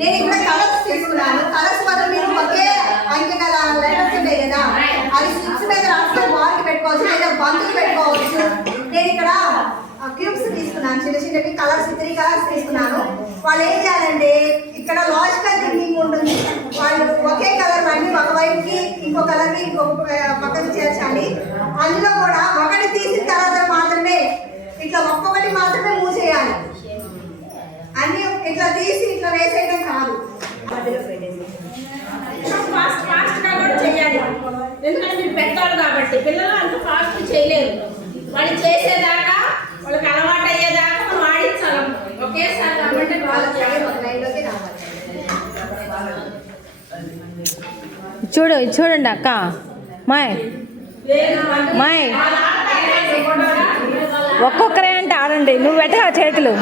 నేను ఇక్కడ కలర్స్ తీసుకున్నాను. కలర్స్ బదులు మీరు ఒకే అంకె గల లెటర్స్ ఉంటాయి కదా, అది స్లిప్స్ మీద రాసుకొని వాల్కి పెట్టుకోవచ్చు లేదా బంతులు పెట్టుకోవచ్చు. నేను ఇక్కడ క్యూబ్స్ తీసుకున్నాను, చిన్న చిన్నవి కలర్స్ 3 కలర్స్ తీసుకున్నాను. వాళ్ళు ఏం చేయాలంటే ఇక్కడ లాజికల్ థింకింగ్ ఉంటుంది. వాళ్ళు ఒకే కలర్ అన్ని ఒకవైపుకి ఇంకో కలర్ని ఇంకొక పక్కన చేర్చాలి. అందులో కూడా ఒకటి తీసిన తర్వాత మాత్రమే ఇట్లా ఒక్కొక్కటి మాత్రమే మూవ్ చేయాలి. అన్ని ఇట్లా తీసి ఇట్లా వేసేయడం కాదు. ఫాస్ట్గా కూడా చేయాలి, ఎందుకంటే మీరు పెద్దవాళ్ళు కాబట్టి పిల్లలు అంత ఫాస్ట్ చేయలేరు. వాళ్ళు చేసేదాకా వాళ్ళకి అలవాటు అయ్యేదాకా మనం ఆడించాలి ఒకేసారి కాబట్టి చూడండి అక్క. మాయ్ ఒక్కొక్కరే అంటే ఆడండి, నువ్వు పెట్టగా చేతులు.